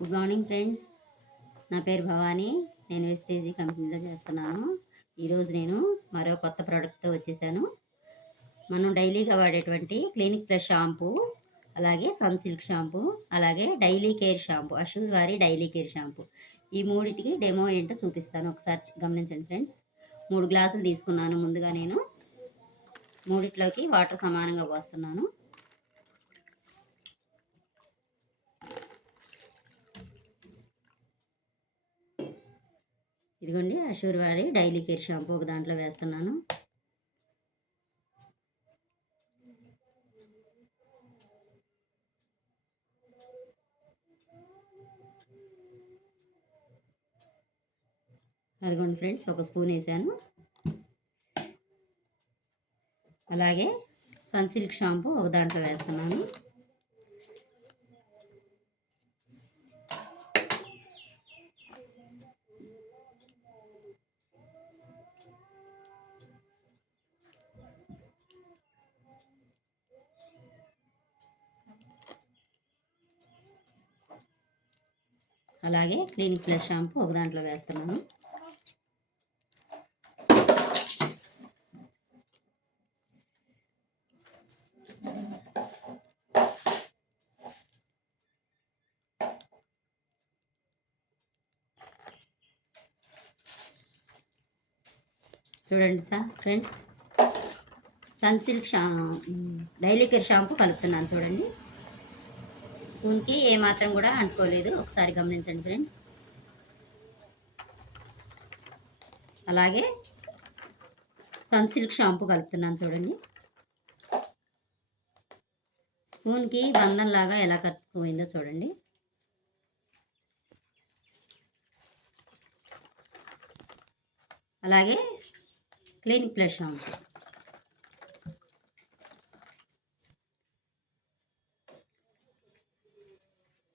Good morning friends. నా పేరు భవానీ. నేను వెస్టేజీ కంపెనీలో చేస్తున్నాను. ఈరోజు నేను మరో కొత్త ప్రోడక్ట్తో వచ్చేసాను. మనం డైలీగా వాడేటువంటి క్లినిక్ ప్లస్ షాంపూ, అలాగే సన్ సిల్క్ షాంపూ, అలాగే డైలీ కేర్ షాంపూ, అషూర్ వారి డైలీ కేర్ షాంపూ, ఈ మూడింటికి డెమో ఏంటో చూపిస్తాను. ఒకసారి గమనించండి ఫ్రెండ్స్. 3 గ్లాసులు తీసుకున్నాను. ముందుగా నేను మూడిట్లోకి వాటర్ సమానంగా పోస్తున్నాను. ఇదిగోండి అషూర్ వారి డైలీ కేర్ షాంపూ ఒక దాంట్లో వేస్తున్నాను. అదిగోండి ఫ్రెండ్స్, ఒక స్పూన్ వేసాను. అలాగే సన్ సిల్క్ షాంపూ ఒక దాంట్లో వేస్తున్నాను. అలాగే క్లినిక్ ప్లస్ షాంపూ ఒక దాంట్లో వేస్తున్నాను. చూడండి friends, Sunsilk daily care shampoo కలుపుతున్నాను. చూడండి, స్పూన్కి ఏమాత్రం కూడా అంటుకోలేదు. ఒకసారి గమనించండి ఫ్రెండ్స్. అలాగే సన్ సిల్క్ షాంపూ కలుపుతున్నాను. చూడండి, స్పూన్కి బంధంలాగా ఎలా కలుపుకుపోయిందో చూడండి. అలాగే క్లినిక్ ప్లస్ షాంపూ,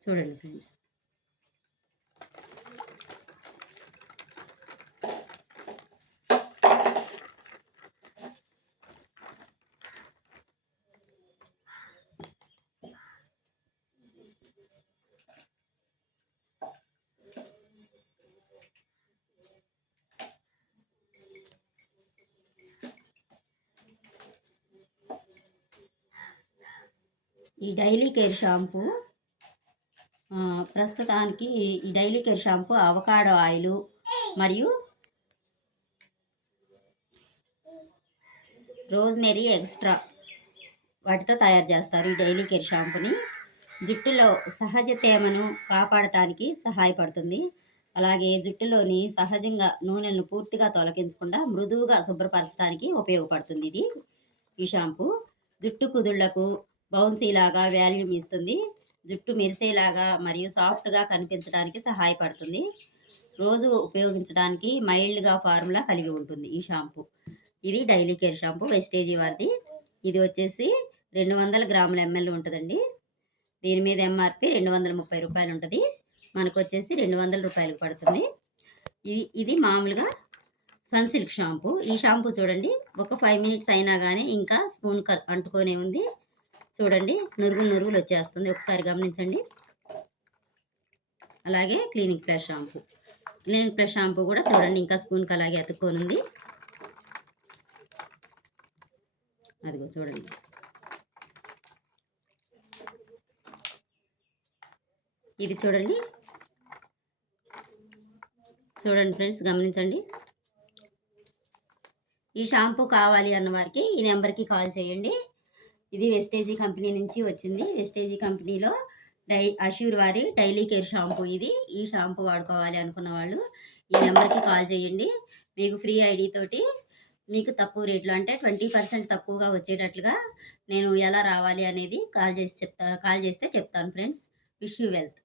చూడండి ఫ్రెండ్స్. ఈ డైలీ కేర్ షాంపూ ప్రస్తుతానికి ఈ daily care shampoo avocado oil మరియు రోజ్మెరీ ఎక్స్ట్రా వాటితో తయారు చేస్తారు. ఈ డైలీ కేర్ షాంపూని జుట్టులో సహజ తేమను కాపాడటానికి సహాయపడుతుంది. అలాగే జుట్టులోని సహజంగా నూనెలను పూర్తిగా తొలగించకుండా మృదువుగా శుభ్రపరచడానికి ఉపయోగపడుతుంది. ఈ షాంపూ జుట్టు కుదుళ్లకు బౌన్సీలాగా వాల్యూమ్ ఇస్తుంది. జుట్టు మెరిసేలాగా మరియు సాఫ్ట్గా కనిపించడానికి సహాయపడుతుంది. రోజు ఉపయోగించడానికి మైల్డ్గా ఫార్ములా కలిగి ఉంటుంది ఈ షాంపూ. ఇది డైలీ కేర్ షాంపూ, వెస్టేజీ వారిది. ఇది వచ్చేసి 200 గ్రాముల ఎంఎల్ ఉంటుందండి. దీని మీద ఎంఆర్పి 230 రూపాయలు ఉంటుంది. మనకు వచ్చేసి 200 రూపాయలకు పడుతుంది. ఇది మామూలుగా సన్ సిల్క్ షాంపూ. ఈ షాంపూ చూడండి, ఒక 5 మినిట్స్ అయినా కానీ ఇంకా స్పూన్ అంటుకొనే ఉంది. చూడండి, నురుగులు వచ్చేస్తుంది. ఒకసారి గమనించండి. అలాగే క్లినిక్ ప్లస్ షాంపూ కూడా చూడండి, ఇంకా స్పూన్కి అలాగే అతుక్కొని ఉంది. అదిగో చూడండి. ఇది చూడండి ఫ్రెండ్స్, గమనించండి. ఈ షాంపూ కావాలి అన్న వారికి ఈ నెంబర్కి కాల్ చేయండి. ఇది వెస్టేజీ కంపెనీ నుంచి వచ్చింది. వెస్టేజీ కంపెనీలో అషూర్ వారి డైలీ కేర్ షాంపూ ఇది. ఈ షాంపూ వాడుకోవాలి అనుకున్న వాళ్ళు ఈ నెంబర్కి కాల్ చేయండి. మీకు ఫ్రీ ఐడి తోటి మీకు తక్కువ రేట్లో, అంటే 20% తక్కువగా వచ్చేటట్లుగా నేను ఎలా రావాలి అనేది కాల్ చేస్తే చెప్తాను ఫ్రెండ్స్. Wish you wealth.